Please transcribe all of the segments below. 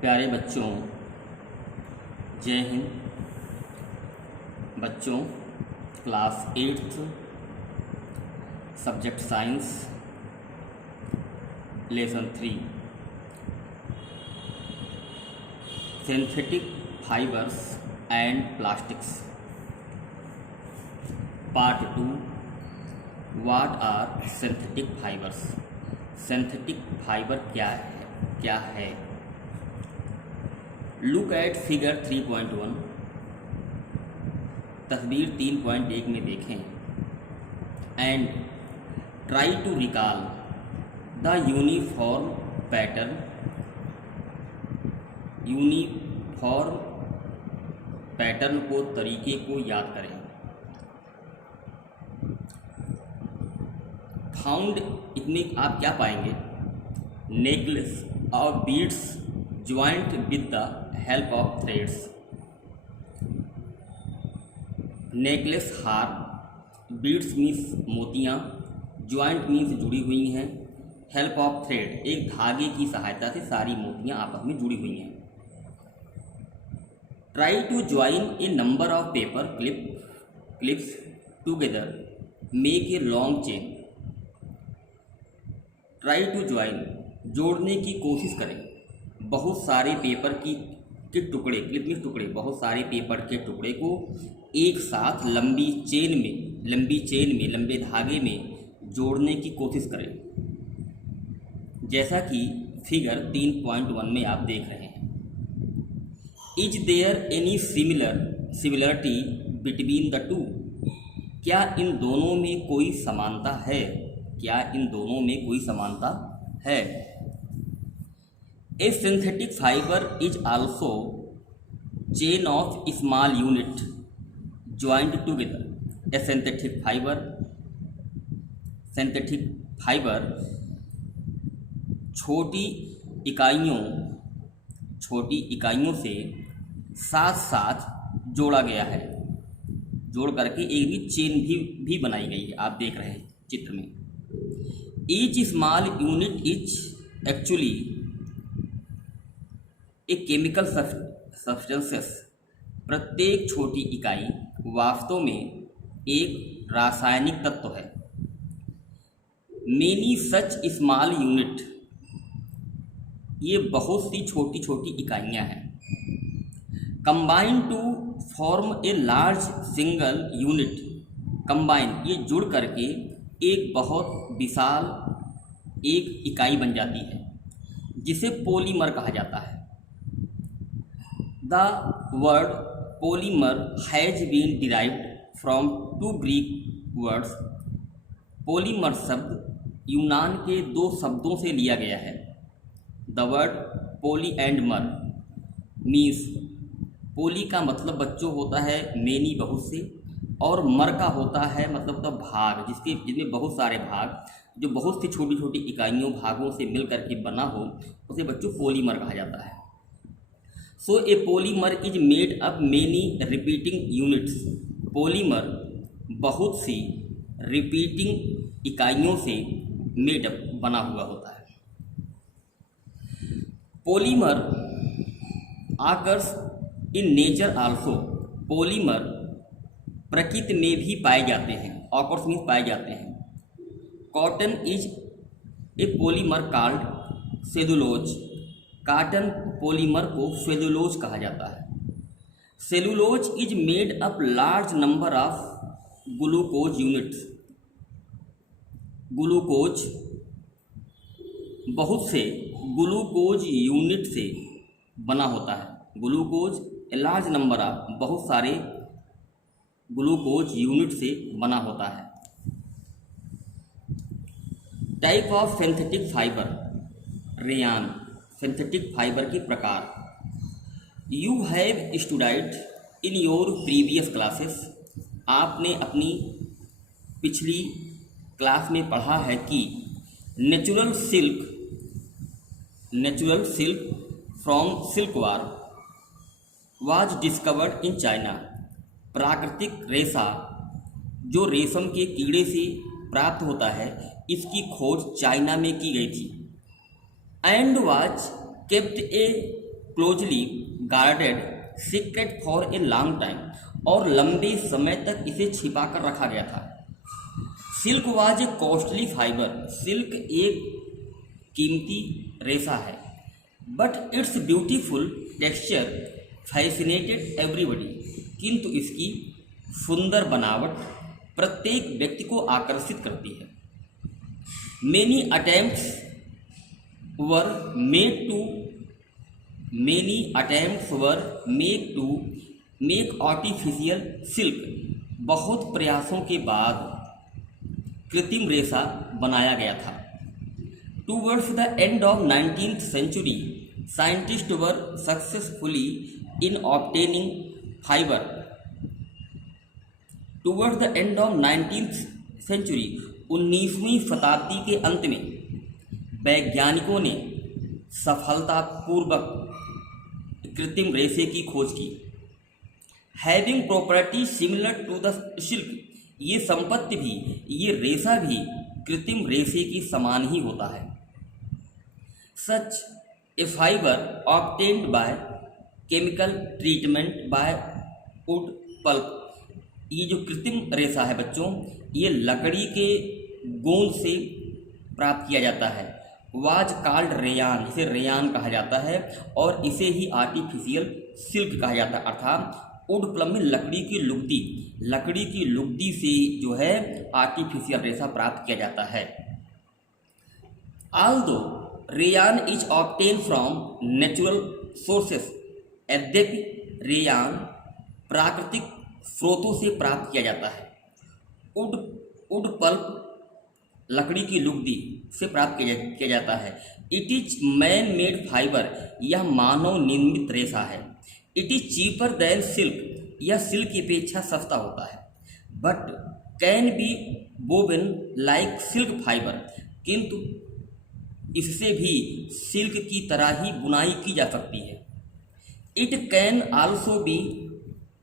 प्यारे बच्चों, जय हिंद। बच्चों, class 8th subject science, lesson 3 synthetic fibres and plastics, part 2। What are synthetic fibres? Synthetic fibre क्या है? Look at figure 3.1। तस्वीर 3.1 में देखें and try to recall the uniform pattern को, तरीके को याद करें। फाउंड, इसमें आप क्या पाएंगे? नेकलेस और beads joint with the help of threads. Necklace हार, बीड्स मीन्स मोतियाँ, ज्वाइंट मीन्स जुड़ी हुई हैं, हेल्प ऑफ थ्रेड एक धागे की सहायता से सारी मोतियाँ आपस में जुड़ी हुई हैं। Try to join a number of paper clips together, make a long chain. Try to join जोड़ने की कोशिश करें बहुत सारे पेपर के टुकड़े, क्लिप में टुकड़े, बहुत सारे पेपर के टुकड़े को एक साथ लंबी चेन में लंबे धागे में जोड़ने की कोशिश करें, जैसा कि फिगर 3.1 में आप देख रहे हैं। Is there any similarity between the two? क्या इन दोनों में कोई समानता है? A synthetic fiber is also chain of small unit joined together. A synthetic fiber छोटी इकाइयों से साथ साथ जोड़ा गया है, जोड़ करके एक भी चेन भी बनाई गई है, आप देख रहे हैं चित्र में। Each small unit is actually a chemical substances। प्रत्येक छोटी इकाई वास्तव में एक रासायनिक तत्व है। Many such small unit, ये बहुत सी छोटी छोटी इकाइयाँ हैं। Combine to form a large single unit, combine ये जुड़ करके एक बहुत विशाल एक इकाई बन जाती है, जिसे पॉलीमर कहा जाता है। The word polymer has been derived from 2 Greek words. Polymer शब्द यूनान के 2 शब्दों से लिया गया है। The word poly and mer means, poly का मतलब बच्चों होता है मेनी, बहुत से, और मर का होता है मतलब तो भाग, जिसमें बहुत सारे भाग, जो बहुत सी छोटी छोटी इकाइयों भागों से मिल करके बना हो, उसे बच्चों पॉलीमर कहा जाता है। So a polymer is made up many repeating units. Polymer बहुत सी रिपीटिंग इकाइयों से मेड अप बना हुआ होता है। Polymer occurs in nature also. Polymer प्रकृति में भी पाए जाते हैं, ऑकर्स में पाए जाते हैं। Cotton is a polymer called cellulose. Cotton polymer को सेलुलोज कहा जाता है। Cellulose is made up large number of glucose units. Glucose बहुत से ग्लूकोज यूनिट से बना होता है। Glucose a large number of, बहुत सारे ग्लूकोज यूनिट से बना होता है। Type of synthetic fibre, rayon. Synthetic fibre के प्रकार। You have studied in your previous classes. आपने अपनी पिछली क्लास में पढ़ा है कि natural silk from silkworm was discovered in China. प्राकृतिक रेशा जो रेशम के कीड़े से प्राप्त होता है, इसकी खोज चाइना में की गई थी। And was kept A closely guarded secret for a long time, और लंबे समय तक इसे छिपा कर रखा गया था। Silk was a costly fibre, silk एक कीमती रेशा है, but it's beautiful texture fascinated everybody, किंतु इसकी सुंदर बनावट प्रत्येक व्यक्ति को आकर्षित करती है। Many attempts were made to make artificial silk, बहुत प्रयासों के बाद कृत्रिम रेशा बनाया गया था। Towards the end of 19th century, scientists were successfully in obtaining fiber. Towards the end of 19th century, 19वीं शताब्दी के अंत में वैज्ञानिकों ने सफलतापूर्वक कृत्रिम रेशे की खोज की। Having property similar to the silk, ये संपत्ति भी, ये रेशा भी कृत्रिम रेशे की समान ही होता है। Such a fibre obtained by chemical treatment by wood pulp, ये जो कृत्रिम रेशा है बच्चों, ये लकड़ी के गोंद से प्राप्त किया जाता है। वाज कॉल्ड रेयान, इसे रेयान कहा जाता है, और इसे ही आर्टिफिशियल सिल्क कहा जाता है। अर्थात वुड पल्प में लकड़ी की लुगदी से जो है आर्टिफिशियल रेशा प्राप्त किया जाता है। Although rayon is obtain from natural sources, यद्यपि रेयान प्राकृतिक स्रोतों से प्राप्त किया जाता है। वुड पल्प लकड़ी की लुगदी से प्राप्त किया जाता है। It is man made fibre, यह मानव निर्मित रेशा है। It is cheaper then silk, यह सिल्क की अपेक्षा सस्ता होता है। But can be woven like silk fibre, किंतु इससे भी सिल्क की तरह ही बुनाई की जा सकती है। It can also be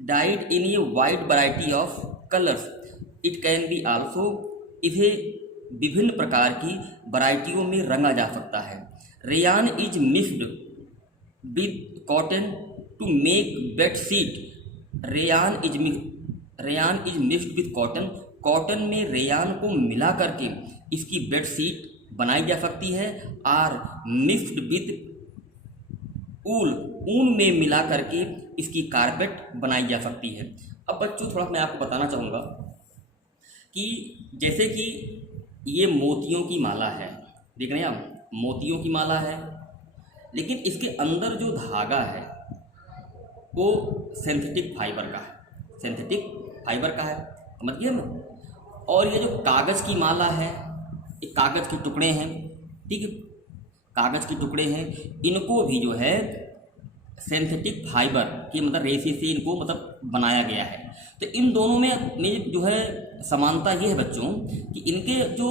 died in a wide variety of colours, it can be also, इसे विभिन्न प्रकार की वैरायटियों में रंगा जा सकता है। Rayon is mixed with cotton to make bedsheet, rayon is mixed with cotton, cotton में रेयान को मिला करके इसकी बेडशीट बनाई जा सकती है। और मिक्स्ड विद ऊन में मिला करके इसकी कारपेट बनाई जा सकती है। अब बच्चों थोड़ा मैं आपको बताना चाहूँगा कि जैसे कि ये मोतियों की माला है, देख रहे हैं आप, मोतियों की माला है, लेकिन इसके अंदर जो धागा है वो सिंथेटिक फाइबर का है, समझ गए ना। और ये जो कागज़ की माला है, ये कागज़ के टुकड़े हैं, ठीक है, कागज़ के टुकड़े हैं, इनको भी जो है सिंथेटिक फाइबर के मतलब रेशे से इनको मतलब बनाया गया है। तो इन दोनों में जो है समानता ये है बच्चों कि इनके जो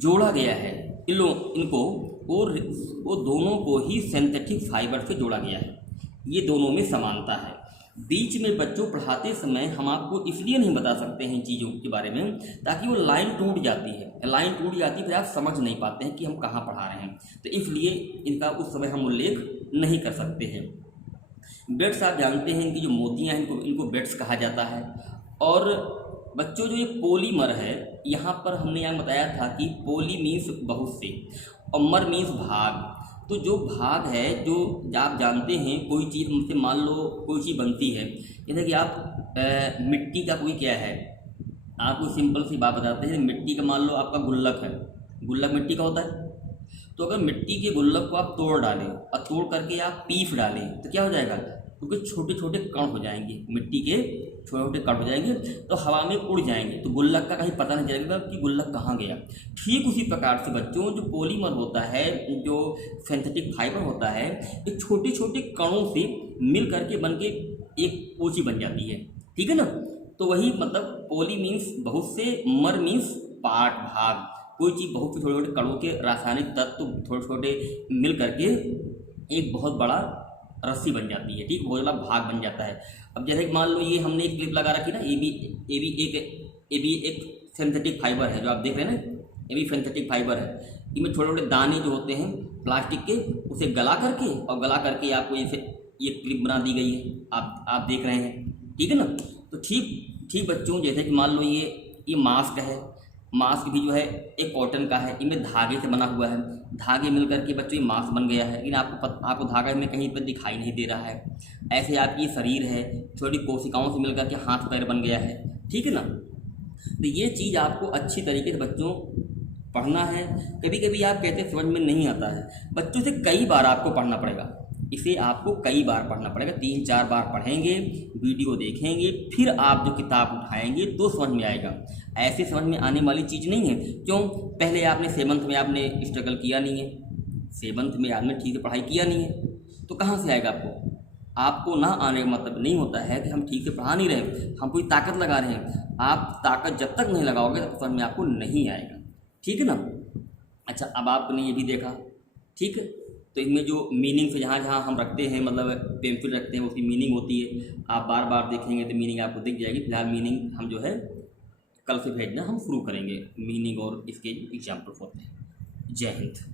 जोड़ा गया है इनको वो दोनों को ही सिंथेटिक फाइबर से जोड़ा गया है, ये दोनों में समानता है। बीच में बच्चों पढ़ाते समय हम आपको इसलिए नहीं बता सकते हैं चीज़ों के बारे में ताकि वो लाइन टूट जाती है, फिर आप समझ नहीं पाते हैं कि हम कहाँ पढ़ा रहे हैं, तो इसलिए इनका उस समय हम उल्लेख नहीं कर सकते हैं। बेड्स आप जानते हैं कि जो मोतियाँ हैं इनको बेड्स कहा जाता है। और बच्चों जो ये पॉलीमर है, यहाँ पर हमने यहाँ बताया था कि पॉली मीन्स बहुत से और मर मीन्स भाग। तो जो भाग है, जो आप जानते हैं कोई चीज़ हमसे मान लो कोई चीज़ बनती है, जैसे कि आप मिट्टी का कोई क्या है, आपको सिंपल सी बात बताते हैं, मिट्टी का मान लो आपका गुल्लक है, गुल्लक मिट्टी का होता है। तो अगर मिट्टी के गुल्लक को आप तोड़ डालें और तोड़ करके आप पीस डालें तो क्या हो जाएगा, क्योंकि छोटे छोटे कण हो जाएंगे, मिट्टी के छोटे छोटे कण हो जाएंगे तो हवा में उड़ जाएंगे, तो गुल्लक का कहीं पता नहीं चलेगा कि गुल्लक कहाँ गया। ठीक उसी प्रकार से बच्चों जो पॉलीमर होता है, जो सिंथेटिक फाइबर होता है, ये छोटे छोटे कणों से मिल करके बन के एक पोची बन जाती है, ठीक है ना। तो वही मतलब पॉली मीन्स बहुत से, मर मीन्स पार्ट भाग, कोई चीज़ बहुत से छोटे छोटे कणों के रासायनिक तत्व छोटे छोटे मिल करके एक बहुत बड़ा रस्सी बन जाती है, ठीक, बहुत बड़ा भाग बन जाता है। अब जैसे मान लो ये हमने एक क्लिप लगा रखी ना, ये भी एक सिंथेटिक फाइबर है जो आप देख रहे हैं ना, ये भी सिंथेटिक फाइबर है। इनमें छोटे छोटे दाने जो होते हैं प्लास्टिक के, उसे गला करके आपको ये क्लिप बना दी गई है, आप देख रहे हैं, ठीक है ना। तो ठीक बच्चों, जैसे कि मान लो ये मास्क है, मास्क भी जो है एक कॉटन का है, इनमें धागे से बना हुआ है, धागे मिल करके बच्चों ये मास्क बन गया है, लेकिन आपको धागा इसमें कहीं पर दिखाई नहीं दे रहा है। ऐसे आपकी शरीर है, छोटी कोशिकाओं से मिल करके हाथ पैर बन गया है, ठीक है ना। तो ये चीज़ आपको अच्छी तरीके से बच्चों पढ़ना है। कभी कभी आप कहते हैं समझ में नहीं आता है, बच्चों से कई बार आपको पढ़ना पड़ेगा, इसे आपको कई बार पढ़ना पड़ेगा, 3-4 बार पढ़ेंगे, वीडियो देखेंगे, फिर आप जो किताब उठाएंगे तो समझ में आएगा। ऐसे समझ में आने वाली चीज़ नहीं है। क्यों? पहले आपने 7th में आपने स्ट्रगल किया नहीं है, 7th में आपने ठीक से पढ़ाई किया नहीं है, तो कहाँ से आएगा आपको ना आने का मतलब नहीं होता है कि हम ठीक से पढ़ा नहीं रहे, हम कोई ताकत लगा रहे हैं। आप ताकत जब तक नहीं लगाओगे तब समझ में आपको नहीं आएगा, ठीक है ना। अच्छा, अब आपने ये भी देखा, ठीक है। तो इसमें जो मीनिंग से जहाँ हम रखते हैं, मतलब पेम्फलेट रखते हैं, उसकी मीनिंग होती है, आप बार बार देखेंगे तो मीनिंग आपको दिख जाएगी। फिलहाल मीनिंग हम जो है कल से भेजना हम शुरू करेंगे, मीनिंग और इसके एग्जाम्पल होते हैं। जय हिंद।